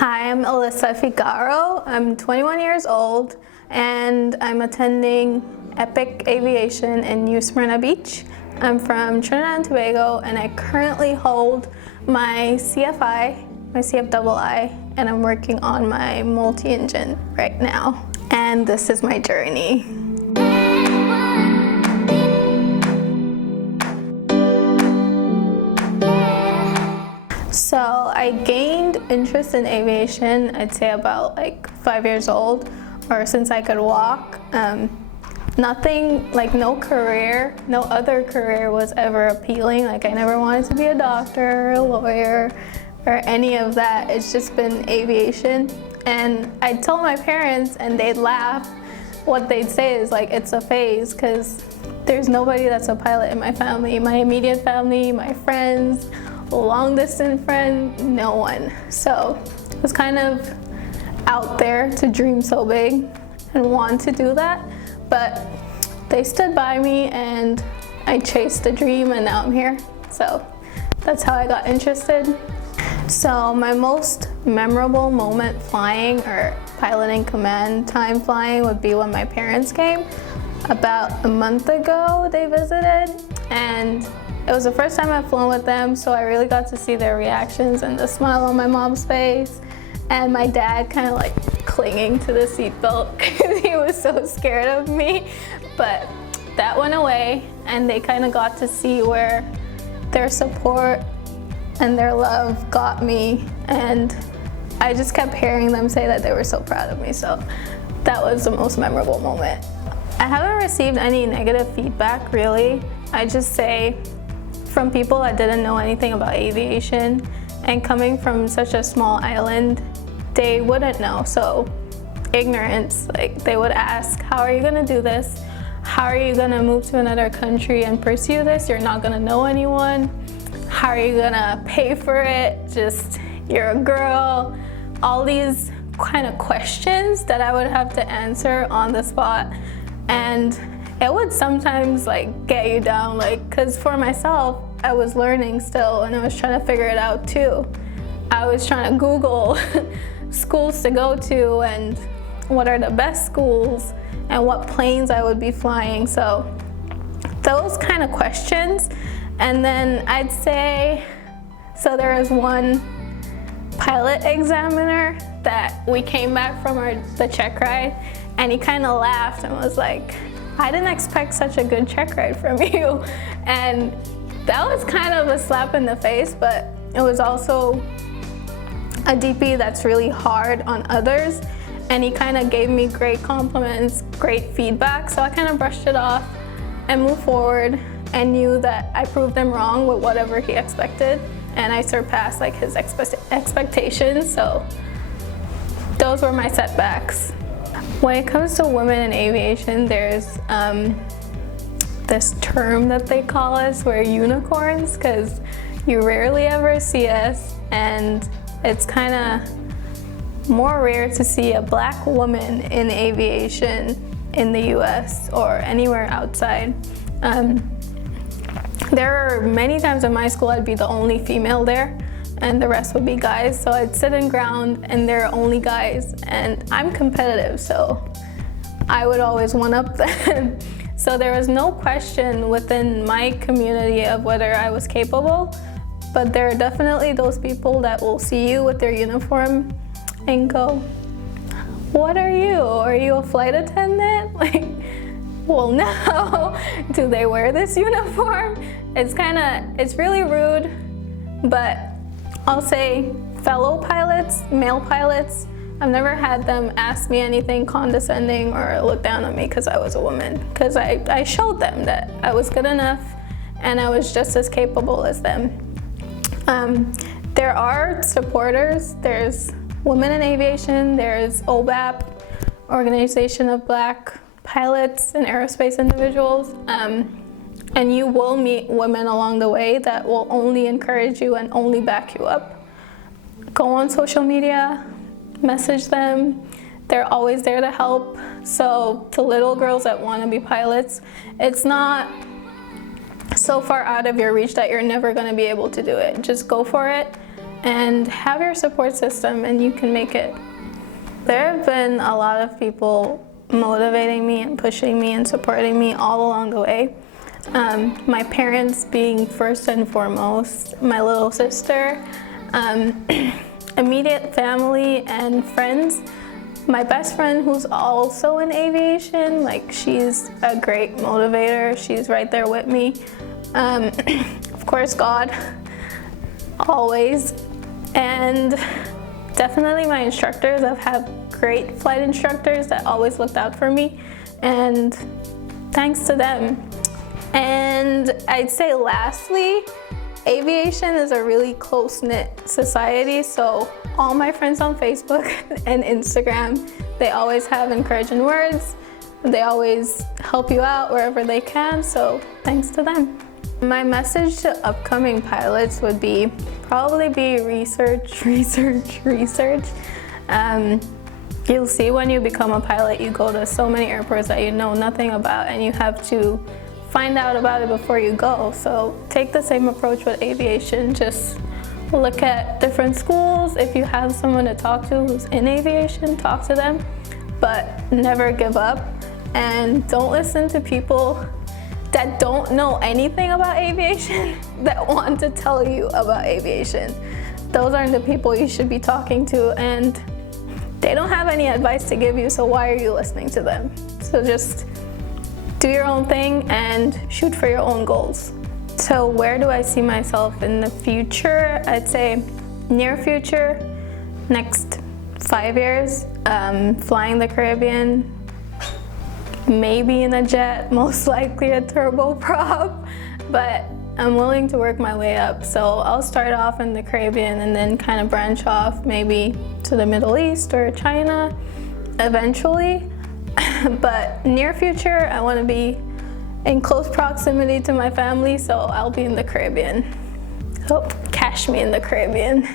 Hi, I'm Elissa Figaro. I'm 21 years old and I'm attending Epic Aviation in New Smyrna Beach. I'm from Trinidad and Tobago and I currently hold my CFI, my CFII, and I'm working on my multi-engine right now. And this is my journey. So I gained interest in aviation, I'd say about like 5 years old, or since I could walk. Nothing, like no other career was ever appealing. Like I never wanted to be a doctor or a lawyer or any of that. It's just been aviation. And I'd tell my parents and they'd laugh. What they'd say is like, it's a phase, because there's nobody that's a pilot in my family. My immediate family, my friends, long distance friend, no one. So it was kind of out there to dream so big and want to do that, but they stood by me and I chased the dream and now I'm here. So that's how I got interested. So my most memorable moment flying or piloting command time flying would be when my parents came. About a month ago they visited, and it was the first time I've flown with them, so I really got to see their reactions and the smile on my mom's face, and my dad kind of like clinging to the seatbelt because he was so scared of me. But that went away, and they kind of got to see where their support and their love got me, and I just kept hearing them say that they were so proud of me, so that was the most memorable moment. I haven't received any negative feedback really. I just say from people that didn't know anything about aviation, and coming from such a small island, they wouldn't know. So ignorance, like they would ask, how are you gonna do this? How are you gonna move to another country and pursue this? You're not gonna know anyone. How are you gonna pay for it? Just, you're a girl. All these kind of questions that I would have to answer on the spot. And it would sometimes like get you down, like, cause for myself, I was learning still and I was trying to figure it out too. I was trying to Google schools to go to and what are the best schools and what planes I would be flying. So those kind of questions. And then I'd say, so there was one pilot examiner that we came back from the check ride, and he kind of laughed and was like, I didn't expect such a good check ride from you. And that was kind of a slap in the face, but it was also a DP that's really hard on others. And he kind of gave me great compliments, great feedback. So I kind of brushed it off and moved forward and knew that I proved him wrong with whatever he expected. And I surpassed like his expectations. So those were my setbacks. When it comes to women in aviation, there's this term that they call us, we're unicorns, because you rarely ever see us, and it's kind of more rare to see a black woman in aviation in the US or anywhere outside. There are many times in my school I'd be the only female there, and the rest would be guys. So I'd sit in ground and there are only guys, and I'm competitive, so I would always one-up them. So there was no question within my community of whether I was capable, but there are definitely those people that will see you with their uniform and go, what are you? Are you a flight attendant? Like, well, no. Do they wear this uniform? It's really rude, but I'll say fellow pilots, male pilots, I've never had them ask me anything condescending or look down on me because I was a woman, because I showed them that I was good enough and I was just as capable as them. There are supporters. There's Women in Aviation, there's OBAP, Organization of Black Pilots and Aerospace Individuals, and you will meet women along the way that will only encourage you and only back you up. Go on social media, message them. They're always there to help. So to little girls that want to be pilots, it's not so far out of your reach that you're never going to be able to do it. Just go for it and have your support system and you can make it. There have been a lot of people motivating me and pushing me and supporting me all along the way. My parents being first and foremost, my little sister, immediate family and friends. My best friend who's also in aviation, like she's a great motivator. She's right there with me. Of course, God, always. And definitely my instructors. I've had great flight instructors that always looked out for me, and thanks to them. And I'd say lastly, aviation is a really close-knit society, so all my friends on Facebook and Instagram, they always have encouraging words. They always help you out wherever they can, so thanks to them. My message to upcoming pilots would probably be research, research, research. You'll see when you become a pilot, you go to so many airports that you know nothing about, and you have to find out about it before you go. So take the same approach with aviation. Just look at different schools. If you have someone to talk to who's in aviation, talk to them, but never give up. And don't listen to people that don't know anything about aviation that want to tell you about aviation. Those aren't the people you should be talking to, and they don't have any advice to give you, so why are you listening to them? So just do your own thing and shoot for your own goals. So where do I see myself in the future? I'd say near future, next 5 years, flying the Caribbean, maybe in a jet, most likely a turboprop, but I'm willing to work my way up. So I'll start off in the Caribbean and then kind of branch off maybe to the Middle East or China eventually. But near future, I want to be in close proximity to my family, so I'll be in the Caribbean. So cash me in the Caribbean.